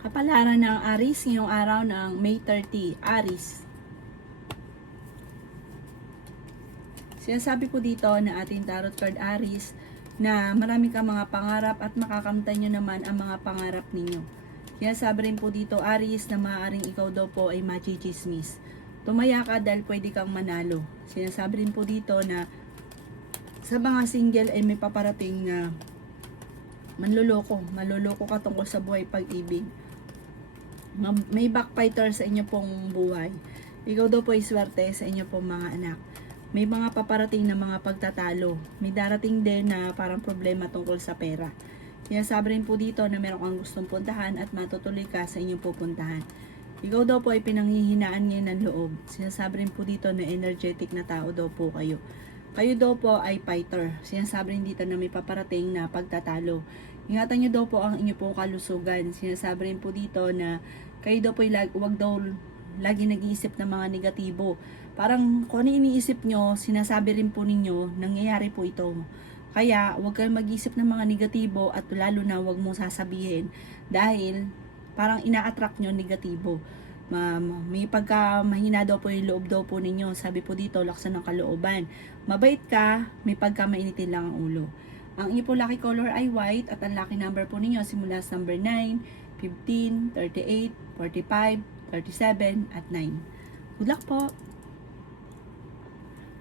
Kapalaran ng Aries ngayong araw ng May 30, Aries. Sinasabi po dito na ating tarot card Aries na marami kang mga pangarap at makakamtan nyo naman ang mga pangarap ninyo. Sinasabi rin po dito Aries na maaaring ikaw daw po ay machichismis. Tumaya ka dahil pwede kang manalo. Sinasabi rin po dito na sa mga single ay may paparating na maluloko ka tungkol sa buhay pag-ibig. May backfighter sa inyo pong buhay. Ikaw daw po ay swerte sa inyo pong mga anak. May mga paparating na mga pagtatalo. May darating din na parang problema tungkol sa pera. Sinasabi rin po dito na meron kang gustong puntahan at matutuloy ka sa inyong pupuntahan. Ikaw daw po ay pinanghihinaan ngayon ng loob. Sinasabi rin po dito na energetic na tao daw po kayo. Kayo daw po ay fighter. Sinasabi rin dito na may paparating na pagtatalo. Ingatan nyo daw po ang inyo pong kalusugan. Sinasabi rin po dito na kayo daw po ay huwag daw lagi nag-iisip ng mga negatibo. Parang kung ano iniisip nyo, sinasabi rin po ninyo, nangyayari po ito. Kaya huwag kayong mag-isip ng mga negatibo at lalo na huwag mong sasabihin dahil parang ina-attract nyo negatibo. May pagka mahina daw po yung loob daw po ninyo. Sabi po dito, laksan ng kalooban. Mabait ka, may pagka mainitin lang ang ulo. Ang inyo po lucky color ay white at ang lucky number po ninyo simula sa number 9, 15, 38, 45, 37 at 9. Good luck po!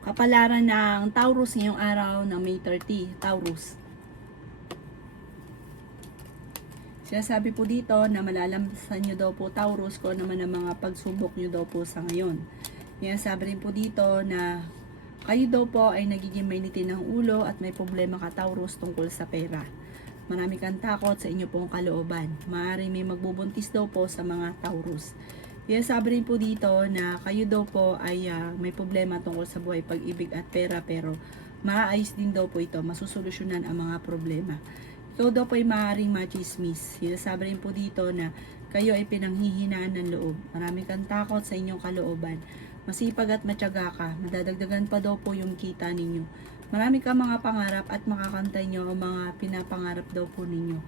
Kapalaran ng Taurus ngayong araw ng May 30, Taurus. Sinasabi po dito na malalamsan nyo daw po Taurus kung naman ang mga pagsubok nyo daw po sa ngayon. Sinasabi rin po dito na kayo daw po ay nagiging mainitin ng ulo at may problema ka Taurus tungkol sa pera. Marami kang takot sa inyo pong kalooban. Maaaring may magbubuntis daw po sa mga Taurus. Sinasabi rin po dito na kayo daw po ay may problema tungkol sa buhay pag-ibig at pera pero maayos din daw po ito. Masusolusyonan ang mga problema. Ikaw daw po ay maaaring machismis. Sinasabi rin po dito na kayo ay pinanghihinaan ng loob. Marami kang takot sa inyong kalooban. Masipag at matyaga ka. Madadagdagan pa daw po yung kita ninyo. Marami kang mga pangarap at makakantay nyo ang mga pinapangarap daw po ninyo.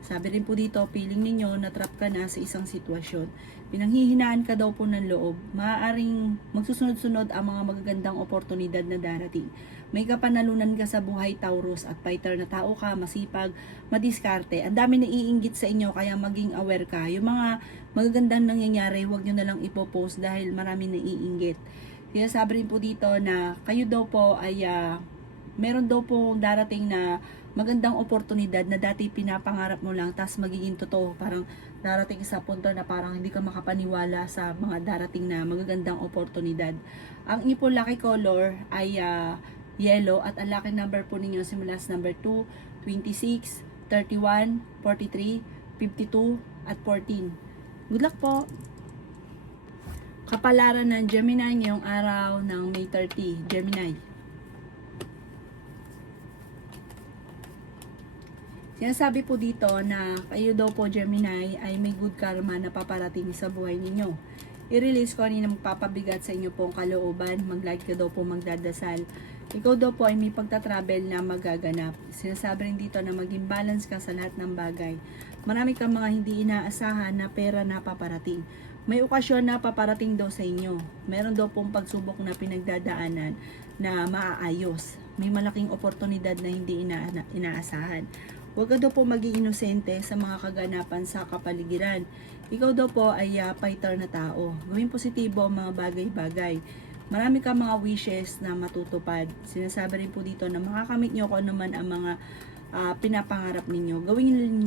Sabi rin po dito, feeling ninyo natrap ka na sa isang sitwasyon. Pinanghihinaan ka daw po ng loob. Maaaring magsusunod-sunod ang mga magagandang oportunidad na darating. May kapanalunan ka sa buhay Taurus at fighter na tao ka, masipag, madiskarte. Ang dami naiinggit sa inyo kaya maging aware ka. Yung mga magagandang nangyayari, huwag nyo na lang ipopost dahil marami naiinggit. Kaya sabi rin po dito na kayo daw po ay meron daw po darating na magandang oportunidad na dati pinapangarap mo lang tas magiging totoo. Parang darating sa punto na parang hindi ka makapaniwala sa mga darating na magagandang oportunidad. Ang ipo lucky color ay yellow at ang lucky number po ninyo simula sa number 2, 26, 31, 43, 52 at 14. Good luck po! Kapalaran ng Gemini ngayong araw ng May 30, Gemini. Sinasabi po dito na kayo daw po Gemini ay may good karma na paparating sa buhay ninyo. I-release ko kanina magpapabigat sa inyo pong kalooban, mag-like ka daw po magdadasal. Ikaw daw po ay may pagta-travel na magaganap. Sinasabi rin dito na maging balance ka sa lahat ng bagay. Marami kang mga hindi inaasahan na pera na paparating. May okasyon na paparating daw sa inyo. Meron daw pong pagsubok na pinagdadaanan na maaayos. May malaking oportunidad na hindi inaasahan. Huwag ka daw po maging inosente sa mga kaganapan sa kapaligiran. Ikaw daw po ay fighter na tao. Gawing positibo ang mga bagay-bagay. Marami ka mga wishes na matutupad. Sinasabi rin po dito na makakamit nyo kung ano man ang mga pinapangarap ninyo.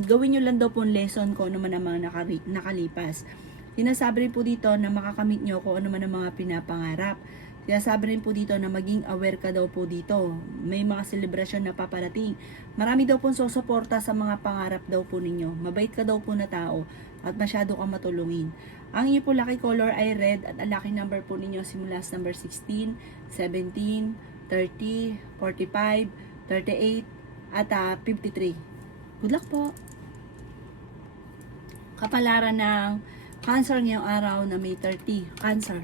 Gawin nyo lang daw po lesson kung ano man ang mga nakalipas. Sinasabi rin po dito na makakamit nyo kung ano man ang mga pinapangarap. Sinasabi rin po dito na maging aware ka daw po dito. May mga selebrasyon na paparating. Marami daw pong susuporta sa mga pangarap daw po ninyo. Mabait ka daw po na tao at masyado kang matulungin. Ang inyo po lucky color ay red at ang lucky number po ninyo simula sa number 16, 17, 30, 45, 38 at 53. Good luck po! Kapalaran ng Cancer ngayong araw na May 30. Cancer.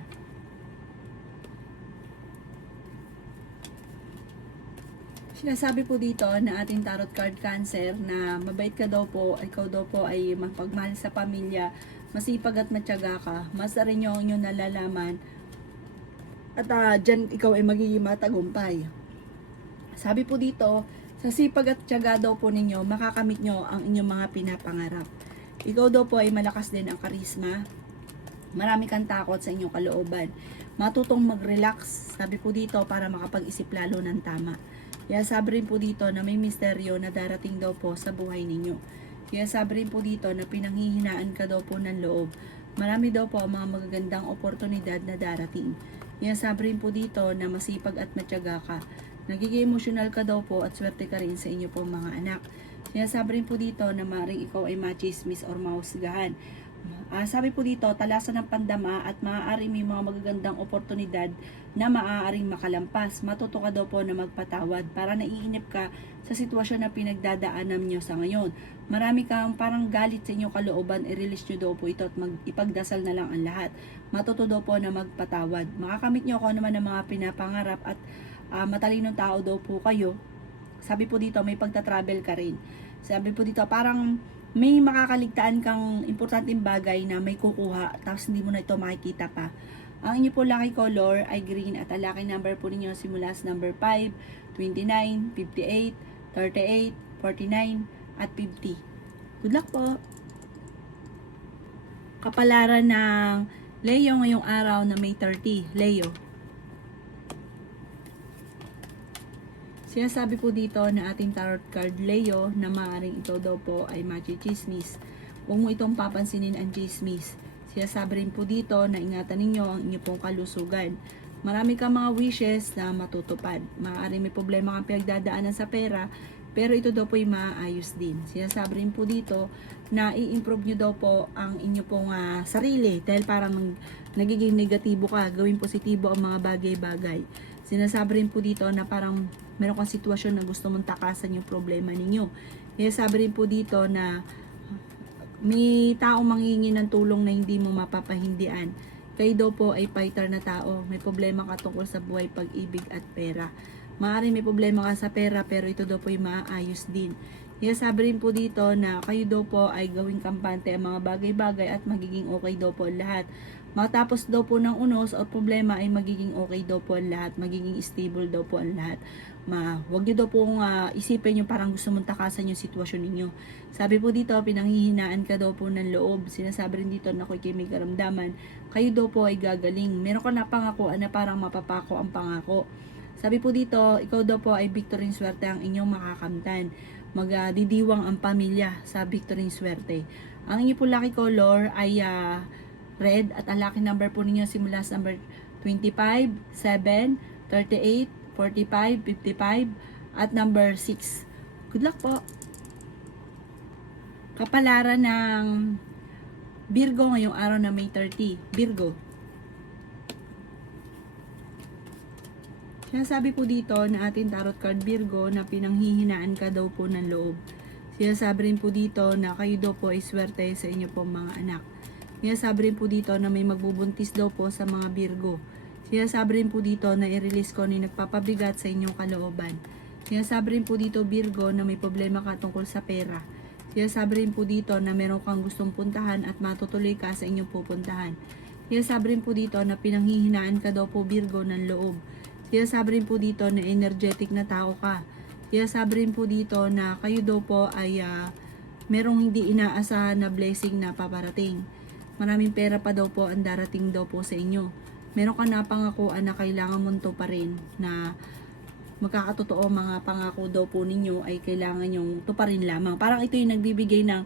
Sinasabi po dito na ating tarot card Cancer na mabait ka daw po, ikaw daw po ay mapagmahal sa pamilya, masipag at matyaga ka, masa rin yung inyong nalalaman at dyan ikaw ay magiging matagumpay. Sabi po dito, sa sipag at tiyaga daw po ninyo, makakamit nyo ang inyong mga pinapangarap. Ikaw daw po ay malakas din ang karisma, marami kang takot sa inyong kalooban, matutong mag-relax, sabi po dito, para makapag-isip lalo ng tama. Kaya sabi rin po dito na may misteryo na darating daw po sa buhay ninyo. Kaya sabi rin po dito na pinanghihinaan ka daw po ng loob. Marami daw po ang mga magagandang oportunidad na darating. Kaya sabi rin po dito na masipag at matyaga ka. Nagiging emosyonal ka daw po at swerte ka rin sa inyo pong mga anak. Kaya sabi rin po dito na maaaring ikaw ay machismis or mahusgahan. Sabi po dito, talasan ng pandama at maaari may mga magagandang oportunidad na maaaring makalampas. Matuto ka daw po na magpatawad para naiinip ka sa sitwasyon na pinagdadaanan nyo sa ngayon. Marami kang parang galit sa inyong kalooban, i-release nyo daw po ito at ipagdasal na lang ang lahat. Matuto daw po na magpatawad. Makakamit nyo kung ano man ang mga pinapangarap at matalinong tao daw po kayo. Sabi po dito, may pagta-travel ka rin. Sabi po dito, parang may makakaligtaan kang importanteng bagay na may kukuha tapos hindi mo na ito makikita pa. Ang inyo po lucky color ay green at ang lucky number po ninyo simula sa number 5, 29, 58, 38, 49 at 50. Good luck po! Kapalaran ng Leo ngayong araw na May 30. Leo. Sinasabi po dito na ating tarot card Leo na maaaring ito daw po ay machismis. Huwag mo itong papansinin ang chismis. Sinasabi rin po dito na ingatan ninyo ang inyong pong kalusugan. Marami kang mga wishes na matutupad. Maaaring may problema kang pinagdadaanan sa pera, pero ito daw po ay maayos din. Sinasabi rin po dito na i-improve nyo daw po ang inyo pong sarili dahil parang nagiging negatibo ka, gawin positibo ang mga bagay-bagay. Sinasabi rin po dito na parang meron kang sitwasyon na gusto mong takasan yung problema ninyo. Kaya sabi rin po dito na may taong manghingi ng tulong na hindi mo mapapahindian. Kayo daw po ay fighter na tao. May problema ka tungkol sa buhay, pag-ibig at pera. Maaaring may problema ka sa pera pero ito daw po ay maayos din. Kaya sabi rin po dito na kayo daw po ay gawing kampante ang mga bagay-bagay at magiging okay daw po lahat. Matapos daw po ng unos o problema ay magiging okay daw po ang lahat, magiging stable daw po ang lahat. Huwag nyo daw pong isipin yung parang gusto mong takasan yung sitwasyon ninyo. Sabi po dito, pinanghihinaan ka daw po ng loob. Sinasabi rin dito na ako'y may karamdaman. Kayo daw po ay gagaling. Meron ka na pangako na parang mapapako ang pangako. Sabi po dito, ikaw daw po ay victory swerte ang inyong makakamtan. Magdidiwang ang pamilya sa victory swerte. Ang inyong po lucky color ay red at ang lucky number po ninyo simula sa number 25, 7, 38, 45, 55 at number 6. Good luck po! Kapalaran ng Virgo ngayong araw na May 30. Virgo. Sinasabi po dito na ating tarot card Virgo na pinanghihinaan ka daw po ng loob. Sinasabi rin po dito na kayo daw po ay swerte sa inyo pong mga anak. Sinasabi rin po dito na may magbubuntis daw po sa mga Virgo. Sinasabi rin po dito na i-release ko ni nagpapabigat sa inyong kalooban. Sinasabi rin po dito Virgo na may problema ka tungkol sa pera. Sinasabi rin po dito na meron kang gustong puntahan at matutuloy ka sa inyong pupuntahan. Sinasabi rin po dito na pinanghihinaan ka daw po Virgo ng loob. Sinasabi rin po dito na energetic na tao ka. Sinasabi rin po dito na kayo daw po ay merong hindi inaasahan na blessing na paparating. Maraming pera pa daw po ang darating daw po sa inyo. Meron ka na pangakuan na kailangan mo to pa rin na magkakatotoo mga pangako daw po ninyo ay kailangan yung tuparin lamang. Parang ito yung nagbibigay ng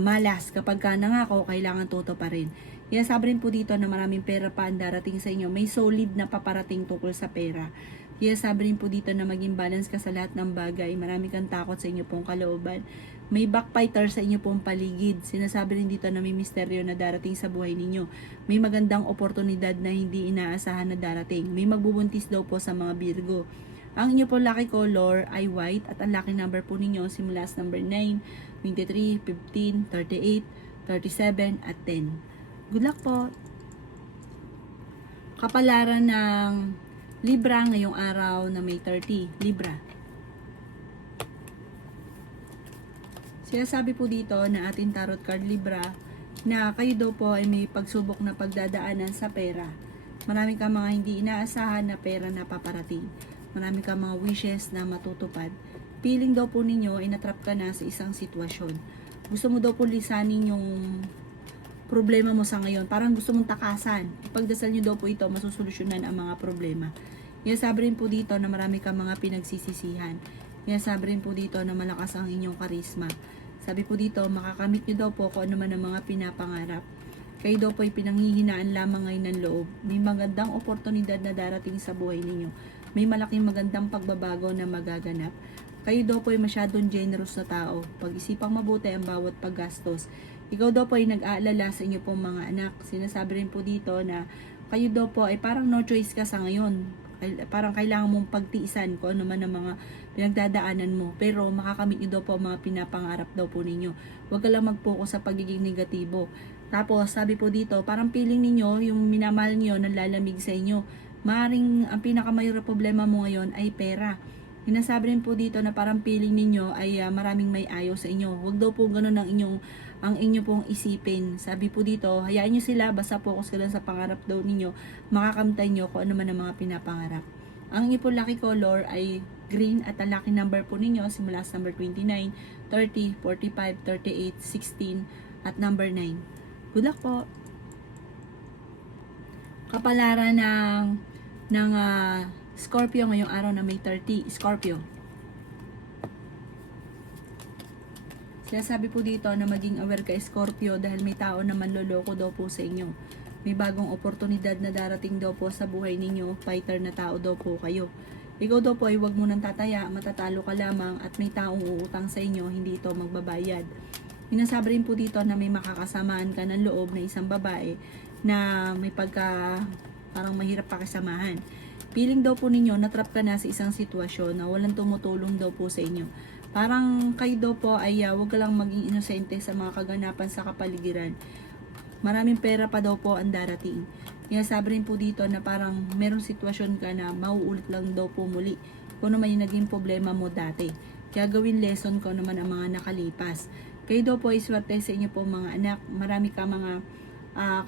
malas kapag ka nangako kailangan to pa rin. Kaya sabi rin po dito na maraming pera pa ang darating sa inyo. May solid na paparating tungkol sa pera. Kaya sabi rin po dito na maging balance ka sa lahat ng bagay. Marami kang takot sa inyo pong kalooban. May backfighter sa inyo pong paligid. Sinasabi rin dito na may misteryo na darating sa buhay ninyo. May magandang oportunidad na hindi inaasahan na darating. May magbubuntis daw po sa mga Virgo. Ang inyo po lucky color ay white at ang lucky number po ninyo simula sa number 9, 23, 15, 38, 37 at 10. Good luck po! Kapalaran ng Libra ngayong araw na May 30. Libra. Sinasabi po dito na ating tarot card Libra na kayo daw po ay may pagsubok na pagdadaanan sa pera. Marami kang mga hindi inaasahan na pera na paparating. Marami kang mga wishes na matutupad. Feeling daw po ninyo ay natrap ka na sa isang sitwasyon. Gusto mo daw po lisanin yung problema mo sa ngayon. Parang gusto mong takasan. Ipagdasal nyo daw po ito, masusolusyonan ang mga problema. Sabi rin po dito na marami kang mga pinagsisisihan. Sabi rin po dito na malakas ang inyong karisma. Sabi po dito, makakamit nyo daw po kung ano man ang mga pinapangarap. Kayo daw po ay pinanghihinaan lamang ngayon ng loob. May magandang oportunidad na darating sa buhay ninyo. May malaking magandang pagbabago na magaganap. Kayo daw po ay masyadong generous na tao. Pag-isipang mabuti ang bawat paggastos. Ikaw daw po ay nag-aalala sa inyo pong mga anak. Sinasabi rin po dito na kayo daw po ay parang no choice ka sa ngayon. Parang kailangan mong pagtiisan kung ano man ang mga pinagdadaanan mo. Pero makakamit nyo daw po ang mga pinapangarap daw po ninyo. Huwag ka lang mag-focus sa pagiging negatibo. Tapos sabi po dito, parang feeling ninyo, yung minamahal nyo, nalalamig sa inyo. Maring ang pinakamayroong problema mo ngayon ay pera. Sinasabi rin po dito na parang feeling ninyo ay maraming may ayaw sa inyo. Huwag daw po ganun ang inyo pong isipin. Sabi po dito, hayaan nyo sila, basta focus ka lang sa pangarap daw ninyo, makakamtay nyo kung ano man ang mga pinapangarap. Ang inyo po lucky color ay green at ang lucky number po ninyo simula sa number 29, 30, 45, 38, 16 at number 9. Good luck po! Kapalaran ng Scorpio ngayong araw na May 30. Scorpio. Sinasabi po dito na maging aware ka Scorpio dahil may tao na manloloko daw po sa inyo. May bagong oportunidad na darating daw po sa buhay ninyo. Fighter na tao daw po kayo. Ikaw daw po ay huwag mo nang tataya, matatalo ka lamang at may taong uutang sa inyo, hindi ito magbabayad. Sinasabi rin po dito na may makakasamaan ka ng loob na isang babae na may parang mahirap pakisamahan. Feeling daw po ninyo, natrap ka na sa isang sitwasyon na walang tumutulong daw po sa inyo. Parang kayo daw po ay huwag ka lang maging inosente sa mga kaganapan sa kapaligiran. Maraming pera pa daw po ang darating. Sabi rin po dito na parang merong sitwasyon ka na mauulit lang daw po muli kung ano may naging problema mo dati. Kaya gawin lesson ko naman ang mga nakalipas. Kayo daw po ay swerte sa inyo po mga anak. Marami ka mga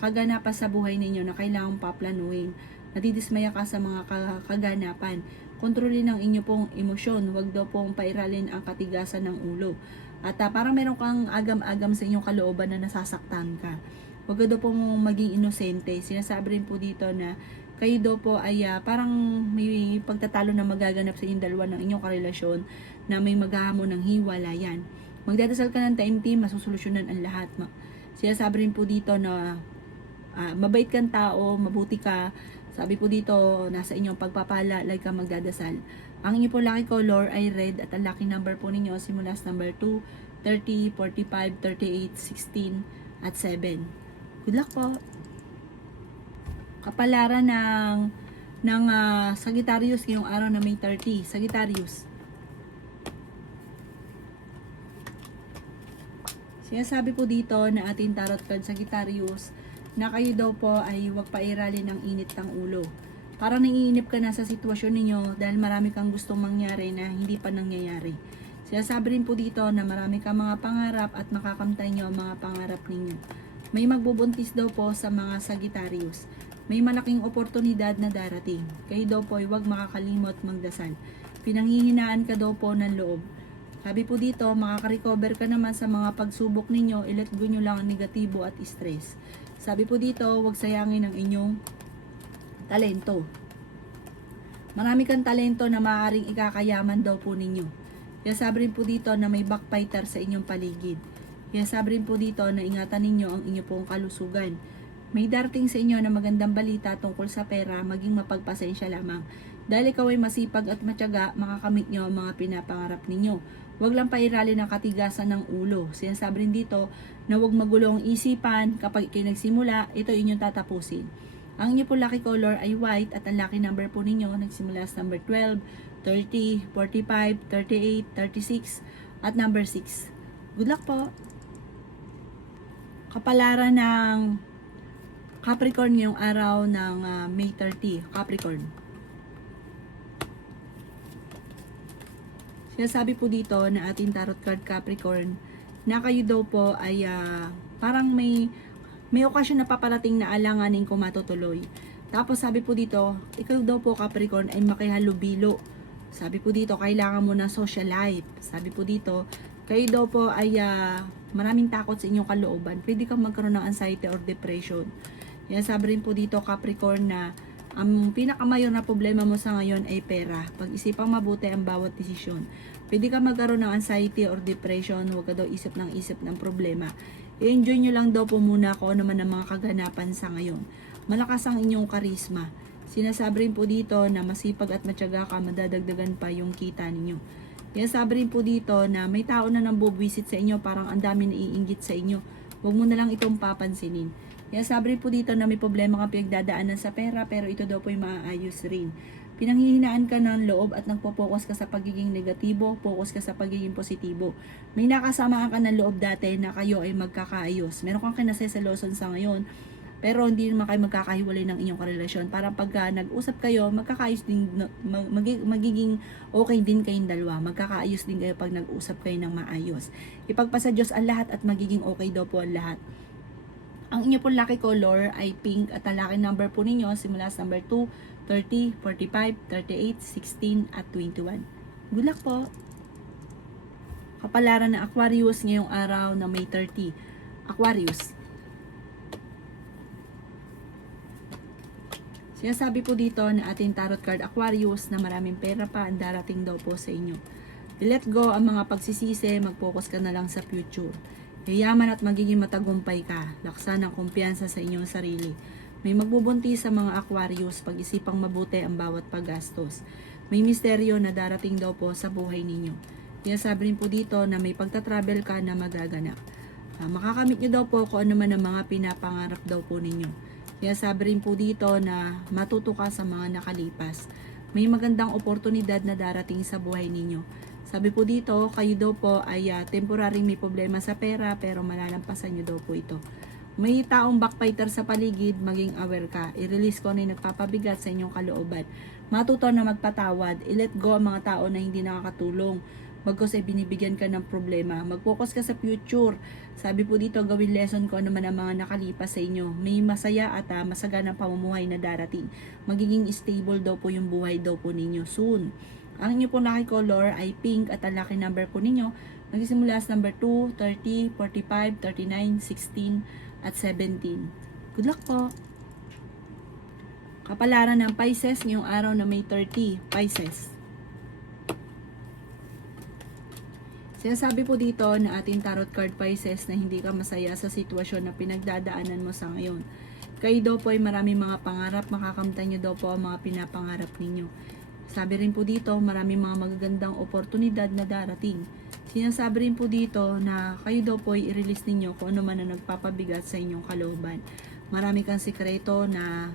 kaganapan sa buhay ninyo na kailangang paplanuhin. Nadidismaya ka sa mga kaganapan. Kontrolin ang inyo pong emosyon. Huwag daw pong pairalin ang katigasan ng ulo. At parang meron kang agam-agam sa inyong kalooban na nasasaktan ka. Huwag daw pong maging inosente. Sinasabi rin po dito na kayo daw po ay parang may pagtatalo na magaganap sa inyong dalawa ng inyong karelasyon na may maghahamon ng hiwalayan. Magdadasal ka ng taimtim, masusolusyonan ang lahat. Sinasabi rin po dito na mabait kang tao, mabuti ka. Sabi po dito, nasa inyong pagpapala, like ka magdadasal. Ang inyo po lucky color ay red at ang lucky number po ninyo simula sa number 2, 30, 45, 38, 16 at 7. Good luck po! Kapalaran ng Sagittarius ngayong araw na May 30. Sagittarius. Sinasabi po dito na ating tarot card Sagittarius na kayo daw po ay huwag pairalin ng init ng ulo. Parang naiinip ka na sa sitwasyon ninyo dahil marami kang gustong mangyari na hindi pa nangyayari. Sinasabi rin po dito na marami kang mga pangarap at makakamtay nyo ang mga pangarap ninyo. May magbubuntis daw po sa mga Sagittarius. May malaking oportunidad na darating. Kayo daw po ay huwag makakalimot magdasal. Pinanghihinaan ka daw po ng loob. Sabi po dito, makaka-recover ka naman sa mga pagsubok ninyo, i-let go nyo lang ang negatibo at stress. Sabi po dito, huwag sayangin ang inyong talento. Marami kang talento na maaaring ikakayaman daw po ninyo. Kaya sabi rin po dito na may backfighter sa inyong paligid. Kaya sabi rin po dito na ingatan ninyo ang inyong pong kalusugan. May darating sa inyo na magandang balita tungkol sa pera, maging mapagpasensya lamang. Dahil ikaw ay masipag at matyaga, makakamit nyo ang mga pinapangarap ninyo. Huwag lang pairalin ang katigasan ng ulo. Sinasabi rin dito na huwag magulo ang isipan. Kapag kayo nagsimula, ito inyong tatapusin. Ang inyo po lucky color ay white at ang lucky number po ninyo nagsimula sa number 12, 30, 45, 38, 36 at number 6. Good luck po! Kapalaran ng Capricorn ngayong araw ng May 30. Capricorn. Sinasabi po dito na ating tarot card Capricorn na kayo daw po ay parang may okasyon na paparating na alanganin kung matutuloy. Tapos sabi po dito, ikaw daw po Capricorn ay makihalubilo. Sabi po dito, kailangan mo ng social life. Sabi po dito, kayo daw po ay maraming takot sa inyong kalooban. Pwede kang magkaroon ng anxiety or depression. Yan sabi rin po dito Capricorn na ang pinakamayor na problema mo sa ngayon ay pera. Pag-isipang mabuti ang bawat desisyon. Pwede kang magkaroon ng anxiety or depression. Huwag ka daw isip ng problema. I-enjoy nyo lang daw po muna kung ano man ang mga kaganapan sa ngayon. Malakas ang inyong karisma. Sinasabi rin po dito na masipag at matyaga ka, madadagdagan pa yung kita ninyo. Kaya sabi rin po dito na may tao na nang bubwisit sa inyo, parang ang dami naiinggit sa inyo. Huwag mo na lang itong papansinin. Kaya sabi rin po dito na may problema ka pinagdadaanan sa pera, pero ito daw po ay maaayos rin. Pinanghihinaan ka ng loob at nagpo-focus ka sa pagiging negatibo, focus ka sa pagiging positibo. May nakasamaan ka ng loob dati na kayo ay magkakaayos. Meron kang kinasesalosan sa ngayon, pero hindi naman kayo magkakahiwalay ng inyong karelasyon. Para pagka nag-usap kayo, magkakaayos din, magiging okay din kayong dalawa. Magkakaayos din kayo pag nag-usap kayo ng maayos. Ipagpasa Diyos ang lahat at magiging okay daw po ang lahat. Ang inyo po lucky color ay pink at ang lucky number po ninyo simula sa number 2, 30, 45, 38, 16 at 21. Good luck po! Kapalaran ng Aquarius ngayong araw na May 30. Aquarius. Sinasabi po dito na ating tarot card Aquarius na maraming pera pa ang darating daw po sa inyo. Let go ang mga pagsisisi, mag-focus ka na lang sa future. Yayaman at magiging matagumpay ka. Laksan ang kumpiyansa sa inyong sarili. May magbubunti sa mga Aquarius, pag-isipang mabuti ang bawat paggastos. May misteryo na darating daw po sa buhay ninyo. Kaya sabi rin po dito na may pagta-travel ka na magaganap. Makakamit nyo daw po kung ano man ang mga pinapangarap daw po ninyo. Kaya sabi rin po dito na matuto ka sa mga nakalipas. May magandang oportunidad na darating sa buhay ninyo. Sabi po dito, kayo daw po ay temporary may problema sa pera pero malalampasan nyo daw po ito. May taong backbiter sa paligid, maging aware ka. I-release ko na yung nagpapabigat sa inyong kalooban. Matuto na magpatawad. I-let go ang mga tao na hindi nakakatulong. Bagkus ay binibigyan ka ng problema. Mag-focus ka sa future. Sabi po dito, gawin lesson ko naman ang mga nakalipas sa inyo. May masaya at masaganang pamumuhay na darating. Magiging stable daw po yung buhay daw po ninyo soon. Ang inyo po lucky color ay pink at ang lucky number po ninyo nagsisimula sa number 2, 30, 45, 39, 16 at 17. Good luck po! Kapalaran ng Pisces ngayong araw na May 30, Pisces. Sinasabi po dito na ating tarot card Pisces na hindi ka masaya sa sitwasyon na pinagdadaanan mo sa ngayon. Kayo daw po ay maraming mga pangarap, makakamtan nyo daw po ang mga pinapangarap ninyo. Sabi rin po dito, maraming mga magagandang oportunidad na darating. Sinasabi rin po dito na kayo daw po ay i-release ninyo kung ano man ang nagpapabigat sa inyong kalooban. Marami kang sikreto na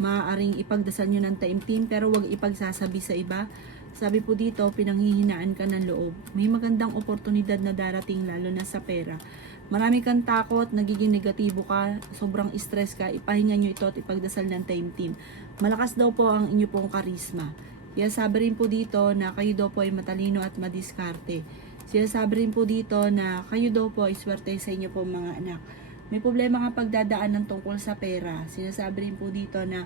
maaaring ipagdasal nyo ng taimtim pero huwag ipagsasabi sa iba. Sabi po dito, pinanghihinaan ka ng loob. May magandang oportunidad na darating lalo na sa pera. Marami kang takot, nagiging negatibo ka, sobrang stress ka, ipahinga nyo ito at ipagdasal ng taimtim. Malakas daw po ang inyo pong karisma. Kaya sabi rin po dito na kayo daw po ay matalino at madiskarte. Sinasabi rin po dito na kayo daw po ay swerte sa inyo po mga anak. May problema nga pagdadaanan tungkol sa pera. Sinasabi rin po dito na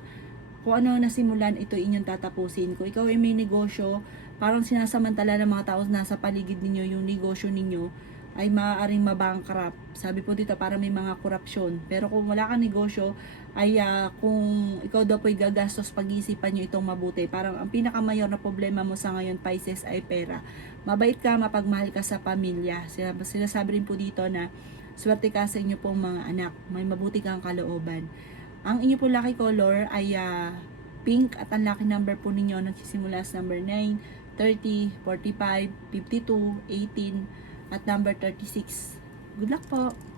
kung ano nasimulan, ito inyong tatapusin. Kung ikaw ay may negosyo, parang sinasamantala ng mga tao nasa paligid ninyo, yung negosyo ninyo ay maaaring mabankrupt. Sabi po dito, parang may mga korupsyon. Pero kung wala kang negosyo, ay kung ikaw daw po ay gagastos, pag-iisipan nyo itong mabuti. Parang ang pinakamayor na problema mo sa ngayon, Pisces, ay pera. Mabait ka, mapagmahal ka sa pamilya. Sinasabi rin po dito na swerte ka sa inyo pong mga anak. May mabuti kang kalooban. Ang inyo po lucky color ay pink at ang lucky number po ninyo nagsisimula sa number 9, 30, 45, 52, 18 at number 36. Good luck po!